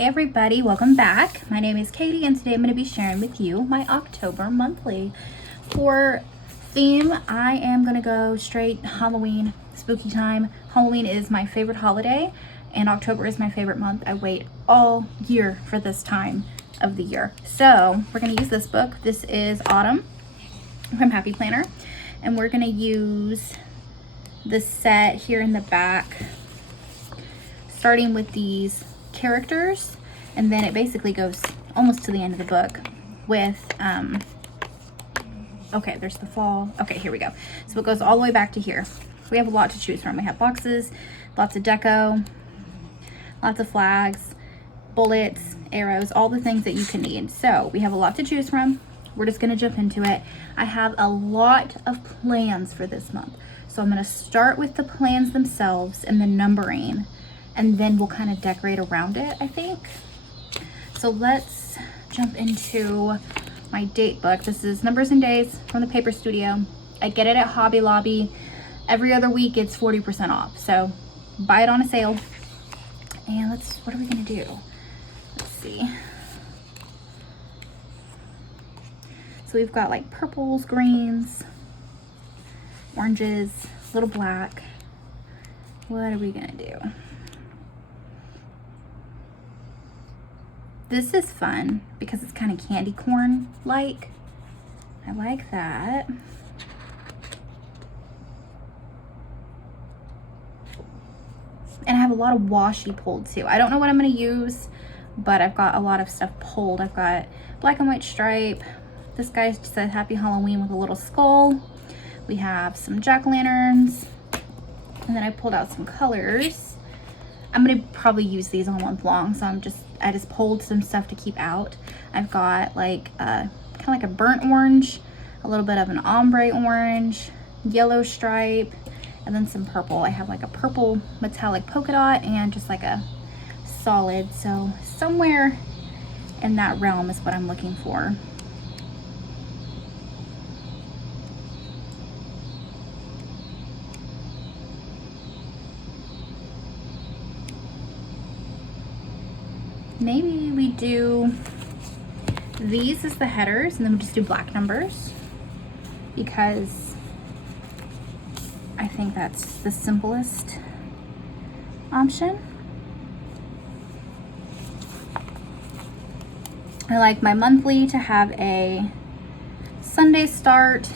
everybody, welcome back. My name is Katie and today I'm going to be sharing with you my October monthly. For theme, I am going to go straight Halloween, spooky time. Halloween is my favorite holiday and October is my favorite month. I wait all year for this time of the year. So we're going to use this book. This is Autumn from Happy Planner, and we're going to use the set here in the back, starting with these characters, and then it basically goes almost to the end of the book with okay, there's the fall. Okay, here we go. So it goes all the way back to here. We have a lot to choose from. We have boxes, lots of deco, lots of flags, bullets, arrows, all the things that you can need. So we have a lot to choose from. We're just going to jump into it. I have a lot of plans for this month, so I'm going to start with the plans themselves and the numbering, and then we'll kind of decorate around it, I think. So let's jump into my date book. This is Numbers and Days from the Paper Studio. I get it at Hobby Lobby. Every other week it's 40% off. So buy it on a sale. And what are we gonna do? Let's see. So we've got like purples, greens, oranges, little black. What are we gonna do? This is fun because it's kind of candy corn like. I like that. And I have a lot of washi pulled too. I don't know what I'm going to use, but I've got a lot of stuff pulled. I've got black and white stripe. This guy says Happy Halloween with a little skull. We have some jack-o'-lanterns. And then I pulled out some colors. I'm going to probably use these all month long, so I just pulled some stuff to keep out. I've got like kind of like a burnt orange, a little bit of an ombre orange, yellow stripe, and then some purple. I have like a purple metallic polka dot and just like a solid. So somewhere in that realm is what I'm looking for. Maybe we do these as the headers and then we'll just do black numbers, because I think that's the simplest option. I like my monthly to have a Sunday start,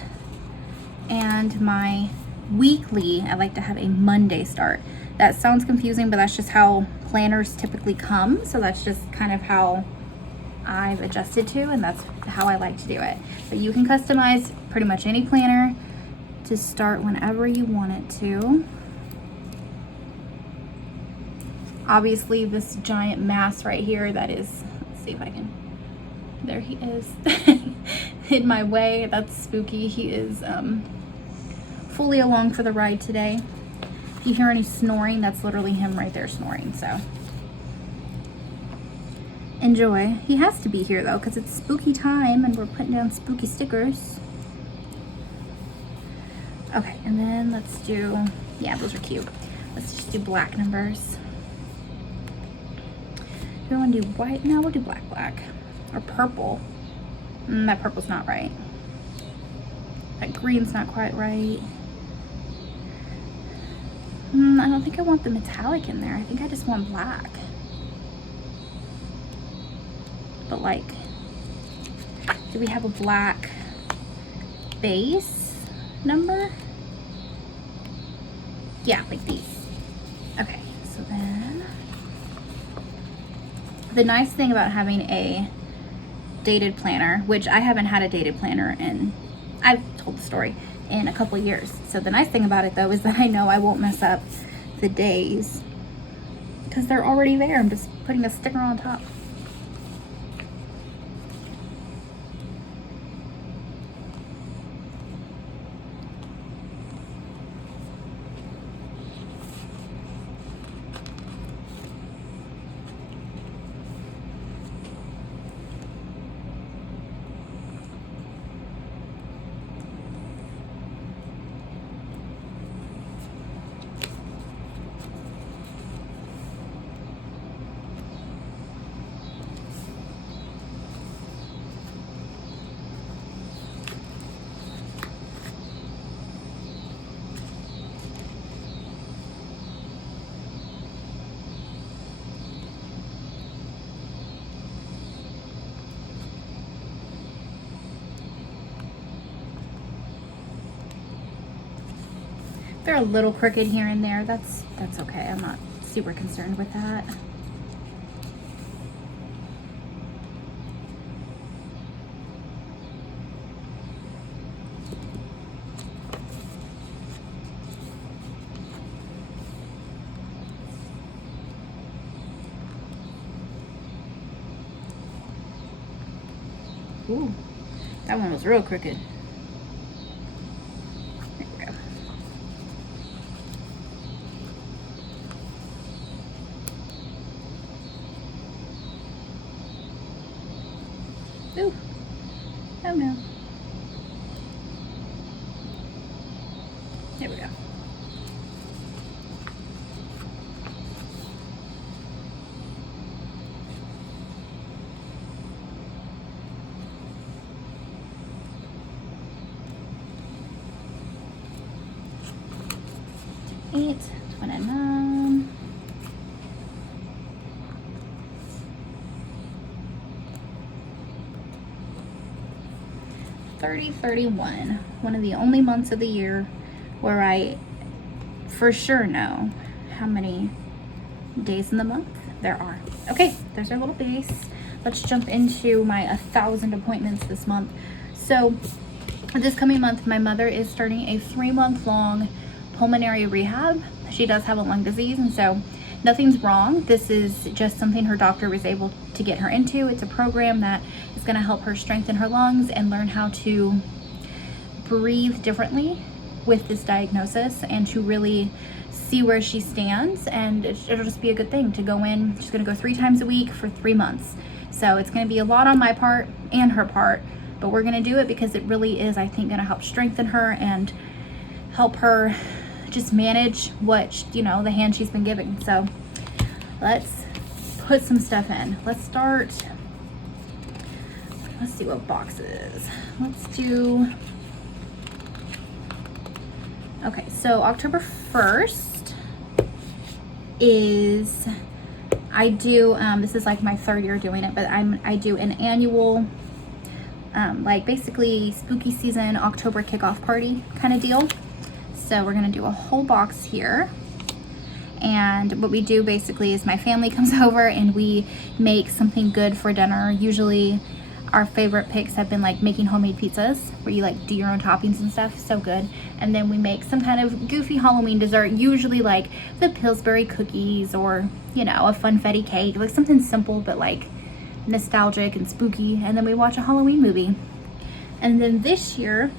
and my weekly I like to have a Monday start. That sounds confusing, but that's just how planners typically come. So that's just kind of how I've adjusted to, and that's how I like to do it. But you can customize pretty much any planner to start whenever you want it to. Obviously this giant mass right here that is, let's see if I can, there he is, in my way. That's spooky. He is fully along for the ride today. If you hear any snoring, that's literally him right there snoring, so enjoy. He has to be here though, because it's spooky time and we're putting down spooky stickers. Okay, and then let's do, yeah, those are cute. Let's just do black numbers. Do we want to do white? No, we'll do black. Or purple. That purple's not right. That green's not quite right. I don't think I want the metallic in there. I think I just want black. But like, do we have a black base number? Yeah, like these. Okay, so then the nice thing about having a dated planner, which I haven't had a dated planner in, I've told the story, in a couple of years. So the nice thing about it though is that I know I won't mess up the days because they're already there. I'm just putting a sticker on top. They're a little crooked here and there. That's okay. I'm not super concerned with that. Ooh, that one was real crooked. There we go. Ooh, oh no. There we go. $8, $29. 30, 31. One of the only months of the year where I for sure know how many days in the month there are. Okay, there's our little base. Let's jump into my 1,000 appointments this month. So this coming month, my mother is starting a 3-month-long pulmonary rehab. She does have a lung disease, and so nothing's wrong. This is just something her doctor was able to get her into. It's a program that is going to help her strengthen her lungs and learn how to breathe differently with this diagnosis, and to really see where she stands. And it'll just be a good thing to go in. She's going to go 3 times a week for 3 months. So it's going to be a lot on my part and her part, but we're going to do it because it really is, I think, going to help strengthen her and help her just manage what, you know, the hand she's been given. So let's put some stuff in. Let's see what boxes. Let's do, okay, so October 1st is, I do, this is like my 3rd year doing it, but I do an annual, like basically spooky season October kickoff party kind of deal. So we're gonna do a whole box here. And what we do basically is my family comes over and we make something good for dinner. Usually our favorite picks have been like making homemade pizzas where you like do your own toppings and stuff, so good. And then we make some kind of goofy Halloween dessert, usually like the Pillsbury cookies or, you know, a funfetti cake, like something simple but like nostalgic and spooky. And then we watch a Halloween movie. And then this year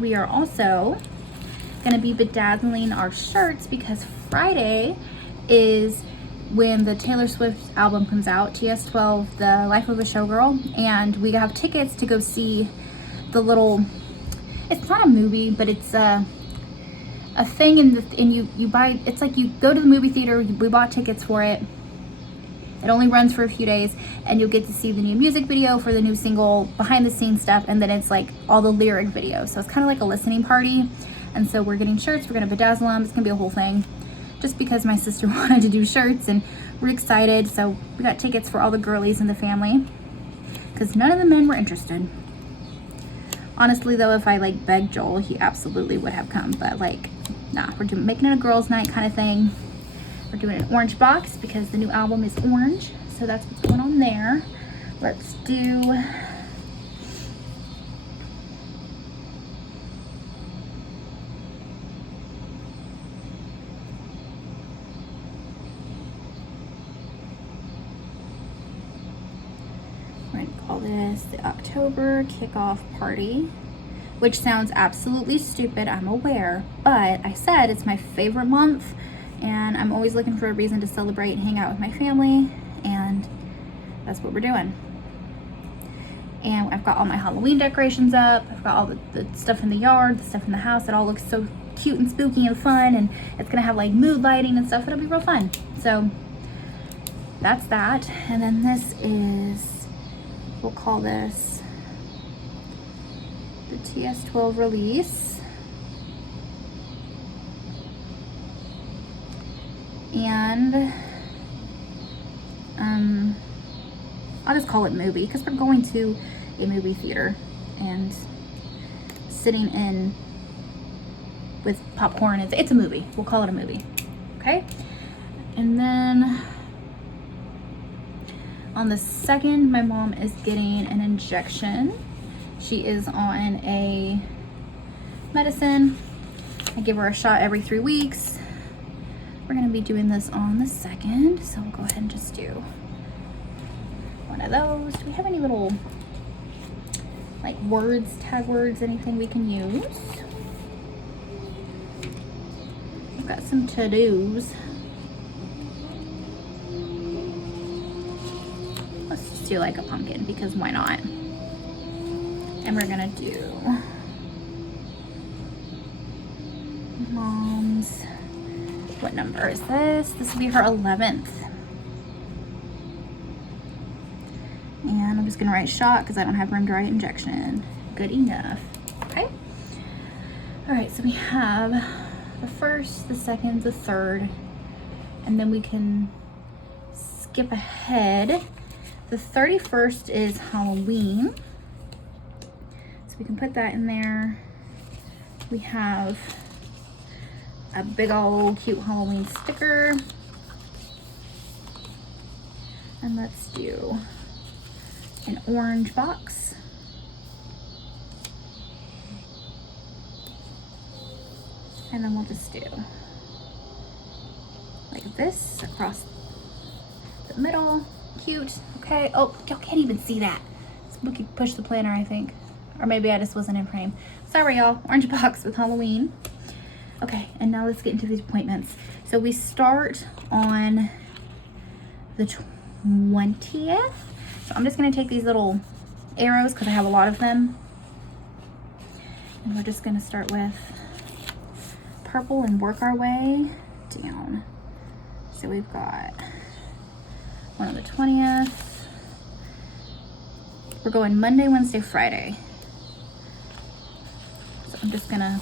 we are also gonna be bedazzling our shirts because Friday is when the Taylor Swift album comes out, TS12, The Life of a Showgirl, and we have tickets to go see the little, it's not a movie, but it's a thing and you buy, it's like you go to the movie theater, we bought tickets for it. It only runs for a few days, and you'll get to see the new music video for the new single, behind the scenes stuff, and then it's like all the lyric videos. So it's kind of like a listening party. And so we're getting shirts, we're gonna bedazzle them, it's gonna be a whole thing. Just because my sister wanted to do shirts and we're excited. So we got tickets for all the girlies in the family because none of the men were interested. Honestly though, if I like begged Joel, he absolutely would have come, but like, nah, we're making it a girls' night kind of thing. We're doing an orange box because the new album is orange. So that's what's going on there. Let's do, we're gonna call this the October kickoff party, which sounds absolutely stupid, I'm aware, but I said it's my favorite month and I'm always looking for a reason to celebrate and hang out with my family, and that's what we're doing. And I've got all my Halloween decorations up, I've got all the stuff in the yard, the stuff in the house. It all looks so cute and spooky and fun, and it's gonna have like mood lighting and stuff. It'll be real fun. So that's that. And then this is, we'll call this the TS12 release. And I'll just call it movie because we're going to a movie theater and sitting in with popcorn. It's a movie. We'll call it a movie. Okay. And then on the 2nd, my mom is getting an injection. She is on a medicine. I give her a shot every 3 weeks. We're gonna be doing this on the 2nd, so we'll go ahead and just do one of those. Do we have any little like words, tag words, anything we can use? We've got some to-dos. Let's just do like a pumpkin because why not? And we're gonna do mom's, what number is this? This will be her 11th. And I'm just gonna write shot because I don't have room to write injection. Good enough. Okay. All right, so we have the 1st, the 2nd, the 3rd, and then we can skip ahead. The 31st is Halloween, so we can put that in there. We have a big old cute Halloween sticker. And let's do an orange box. And then we'll just do like this across the middle. Cute. Okay. Oh, y'all can't even see that. We could push the planner, I think. Or maybe I just wasn't in frame. Sorry, y'all. Orange box with Halloween. Okay, and now let's get into these appointments. So we start on the 20th. So I'm just gonna take these little arrows because I have a lot of them. And we're just gonna start with purple and work our way down. So we've got one on the 20th. We're going Monday, Wednesday, Friday. So I'm just gonna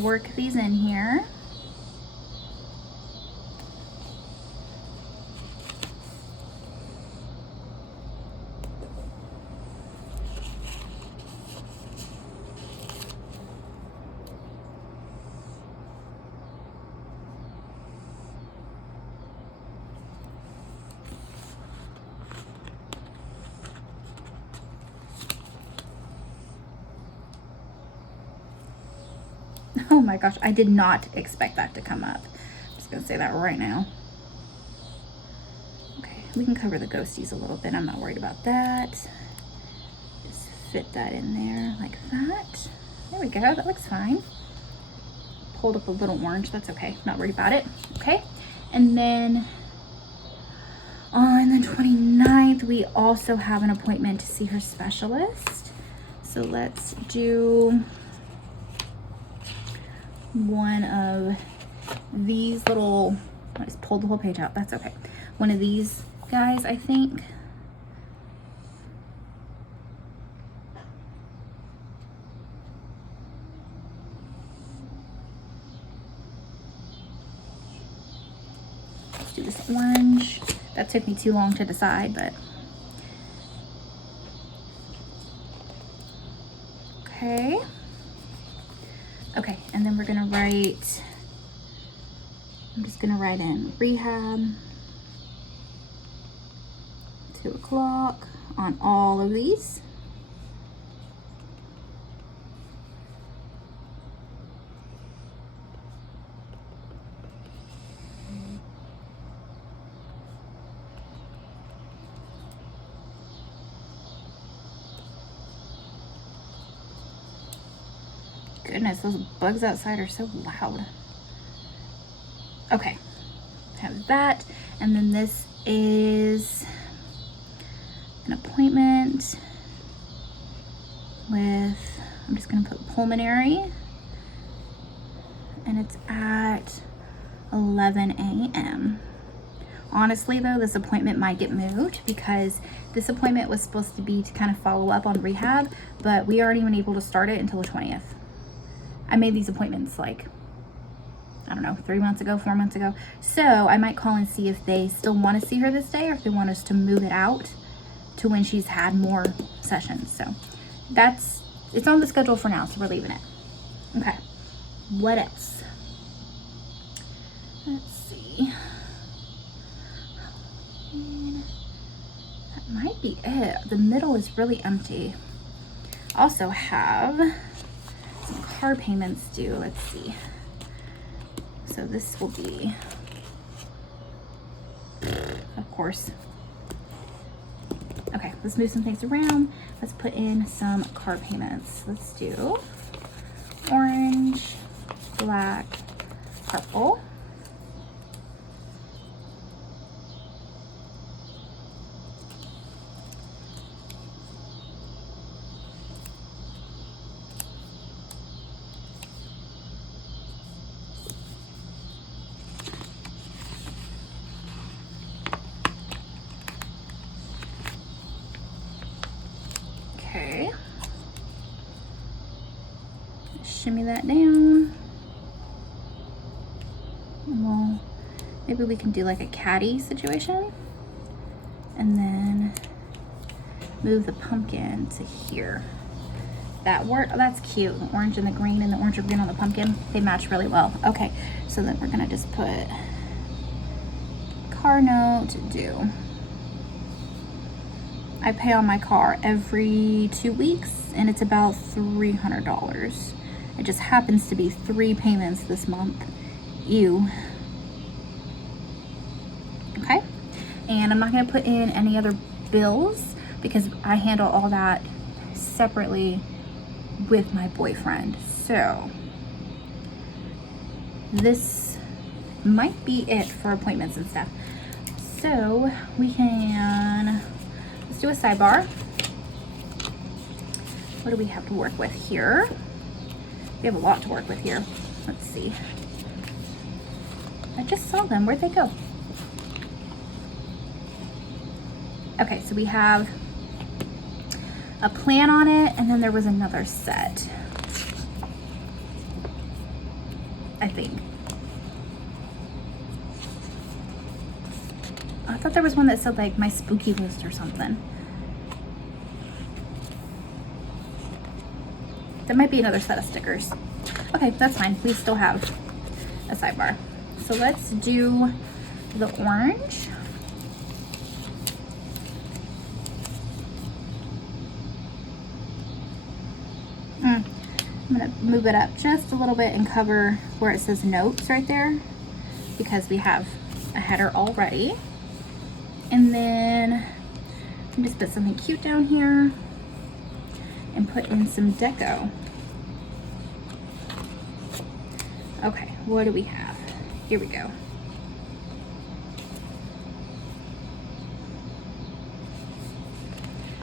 work these in here. Oh my gosh, I did not expect that to come up. I'm just gonna say that right now. Okay, we can cover the ghosties a little bit. I'm not worried about that. Just fit that in there like that. There we go, that looks fine. Pulled up a little orange, that's okay. Not worried about it, okay? And then on the 29th, we also have an appointment to see her specialist. So let's do one of these little, I just pulled the whole page out, that's okay. One of these guys, I think. Let's do this orange. That took me too long to decide, but okay. Okay, and then we're gonna write, I'm just gonna write in rehab, 2 o'clock on all of these. Goodness, those bugs outside are so loud. Okay, have that. And then this is an appointment with, I'm just gonna put pulmonary, and it's at 11 a.m. Honestly though, this appointment might get moved because this appointment was supposed to be to kind of follow up on rehab, but we aren't even able to start it until the 20th. I made these appointments like, I don't know, 3 months ago, 4 months ago. So I might call and see if they still want to see her this day or if they want us to move it out to when she's had more sessions. So it's on the schedule for now, so we're leaving it. Okay, what else? Let's see. That might be it. The middle is really empty. Also have some car payments due. Let's see. So this will be, of course. Okay, let's move some things around. Let's put in some car payments. Let's do orange, black, purple. Okay. Shimmy that down. Well, maybe we can do like a caddy situation. And then move the pumpkin to here. That's cute. The orange and the green and the orange and green on the pumpkin, they match really well. Okay, so then we're gonna just put car note due. I pay on my car every 2 weeks and it's about $300. It just happens to be 3 payments this month. Ew. Okay, and I'm not gonna put in any other bills because I handle all that separately with my boyfriend. So this might be it for appointments and stuff. So we can, let's do a sidebar. What do we have to work with here? We have a lot to work with here. Let's see. I just saw them. Where'd they go? Okay, so we have a plan on it, and then there was another set, I think. I thought there was one that said like my spooky list or something. There might be another set of stickers. Okay, that's fine. We still have a sidebar. So let's do the orange. I'm gonna move it up just a little bit and cover where it says notes right there because we have a header already. And then I'm just put something cute down here and put in some deco. Okay, what do we have? Here we go.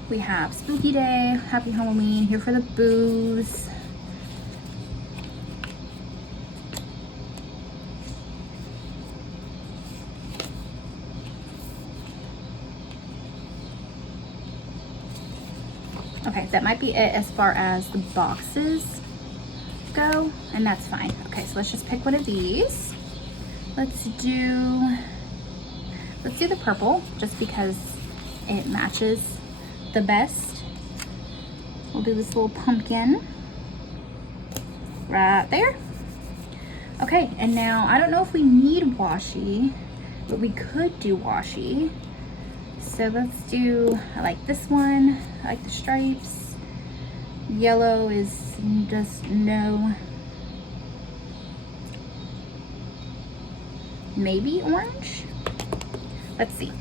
We have Spooky Day, Happy Halloween, here for the booze. Okay, that might be it as far as the boxes go, and that's fine. Okay, so let's just pick one of these. Let's do the purple, just because it matches the best. We'll do this little pumpkin right there. Okay, and now I don't know if we need washi, but we could do washi. So let's do, I like this one, I like the stripes. Yellow is just no. Maybe orange? Let's see.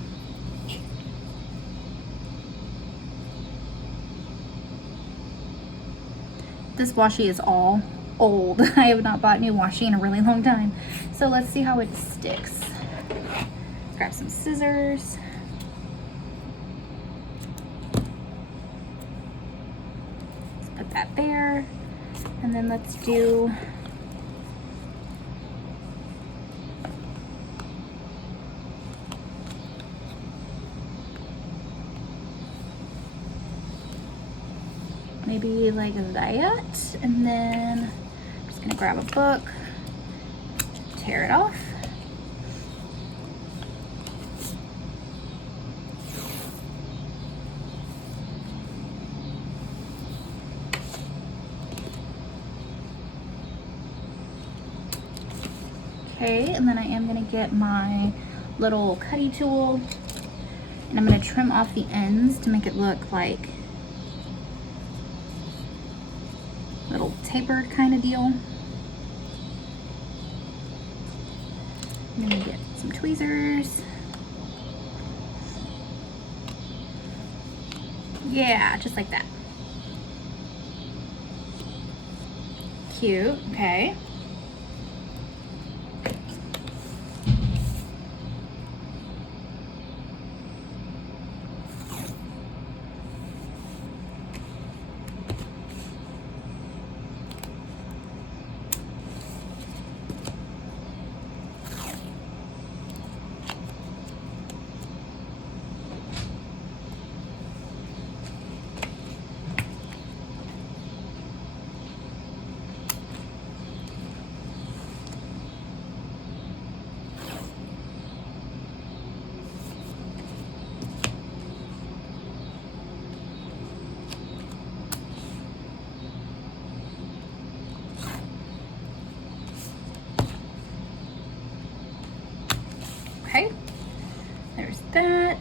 This washi is all old. I have not bought new washi in a really long time. So let's see how it sticks. Let's grab some scissors. Let's put that there. And then let's do maybe like that, and then I'm just gonna grab a book, tear it off. Okay, and then I am gonna get my little cutty tool and I'm gonna trim off the ends to make it look like a little tapered kind of deal. I'm gonna get some tweezers. Yeah, just like that. Cute, okay. Okay, there's that.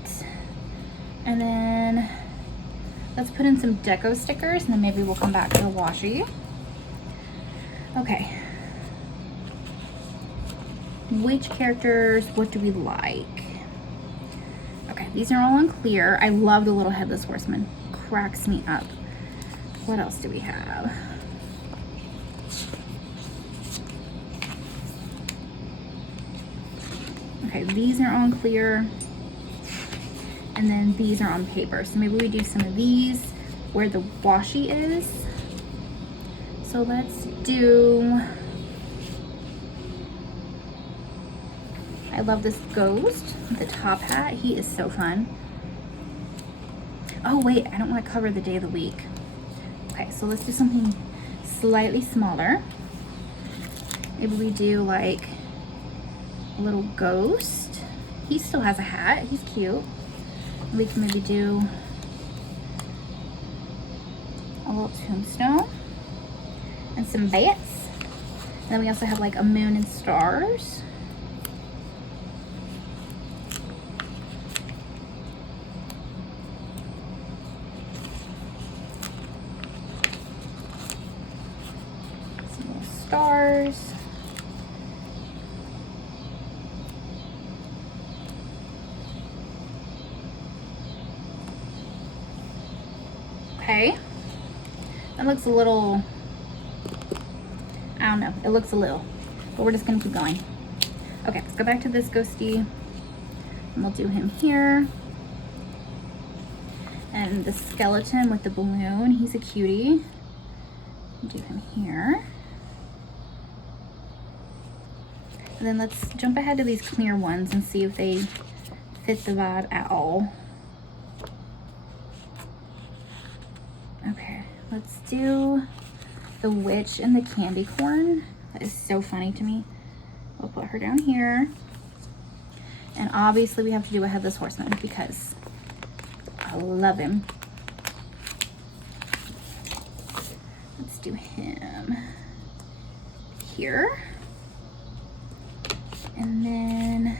And then let's put in some deco stickers and then maybe we'll come back to the washi. Okay. Which characters, what do we like? Okay, these are all in clear. I love the little headless horseman. Cracks me up. What else do we have? Okay, these are on clear, and then these are on paper. So maybe we do some of these where the washi is. So let's do, I love this ghost with the top hat. He is so fun. Oh wait, I don't want to cover the day of the week. Okay, so let's do something slightly smaller. Maybe we do like a little ghost. He still has a hat. He's cute. We can maybe do a little tombstone and some bats. And then we also have like a moon and stars. Some little stars. Okay, that looks a little, I don't know, it looks a little, but we're just gonna keep going. Okay, let's go back to this ghosty, and we'll do him here. And the skeleton with the balloon, he's a cutie. Do him here. And then let's jump ahead to these clear ones and see if they fit the vibe at all. Okay, let's do the witch and the candy corn. That is so funny to me. We'll put her down here. And obviously we have to do a headless horseman because I love him. Let's do him here. And then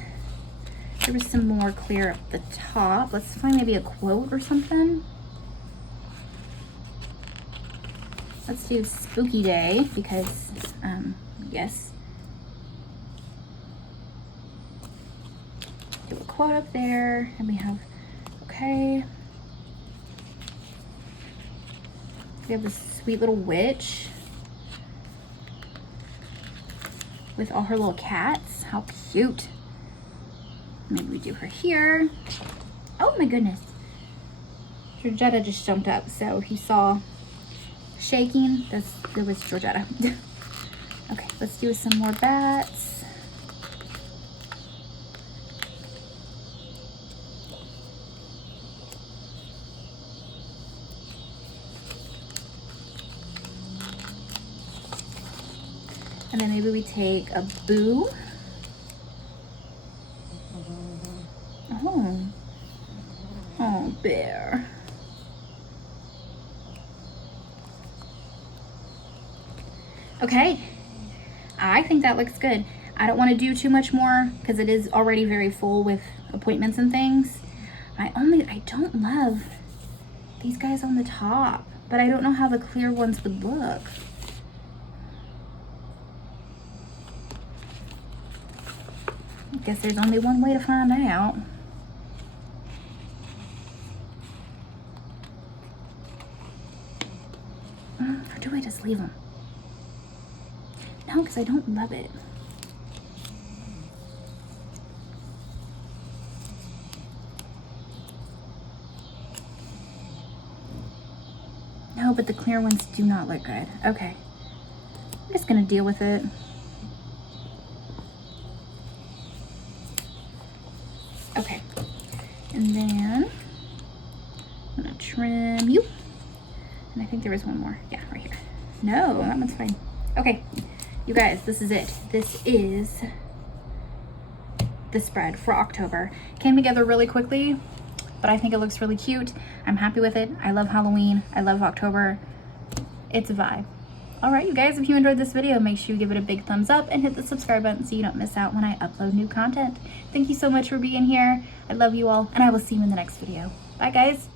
there was some more clear up the top. Let's find maybe a quote or something. Let's do spooky day because, yes. Do a quote up there and we have, okay. We have this sweet little witch with all her little cats. How cute. Maybe we do her here. Oh my goodness. Georgetta just jumped up, so if you saw shaking, there was Georgetta. Okay, let's do some more bats. And then maybe we take a boo. Oh, bear. Okay, I think that looks good. I don't want to do too much more because it is already very full with appointments and things. I don't love these guys on the top, but I don't know how the clear ones would look. I guess there's only one way to find out. Or do I just leave them? No, because I don't love it. No, but the clear ones do not look good. Okay. I'm just gonna deal with it. Okay. And then I'm gonna trim you. And I think there was one more. Yeah, right here. No, that one's fine. Okay, you guys, this is it. This is the spread for October. Came together really quickly, but I think it looks really cute. I'm happy with it. I love Halloween. I love October. It's a vibe. All right, you guys, if you enjoyed this video, make sure you give it a big thumbs up and hit the subscribe button so you don't miss out when I upload new content. Thank you so much for being here. I love you all, and I will see you in the next video. Bye, guys.